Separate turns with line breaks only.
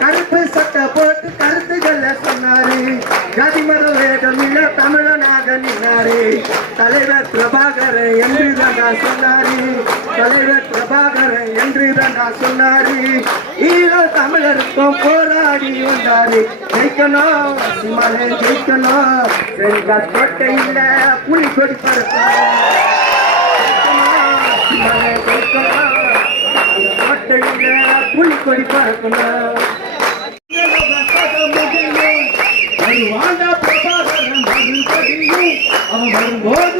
கருப்பு சட்டை போட்டு கருத்துக்களை சொன்னாரு. ஜாதி மத இல்ல தமிழனாக நின்னாரு. தலைவர் பிரபாகர் என்று தான் சொன்னாரு. தலைவர் பிரபாகர் என்று தான் சொன்னாரு. ஈழ தமிழருக்கும் போராடி வந்தாரு. ஜெயிக்கணும் சிம்மனை ஜெயிக்கணும். செங்கால் இல்ல புலி கொடி பறக்கணும் புலி கொடி பறக்கணும் வருவாண்டா பிரபாகரன் வரும்படியும் அவன் வரும்போது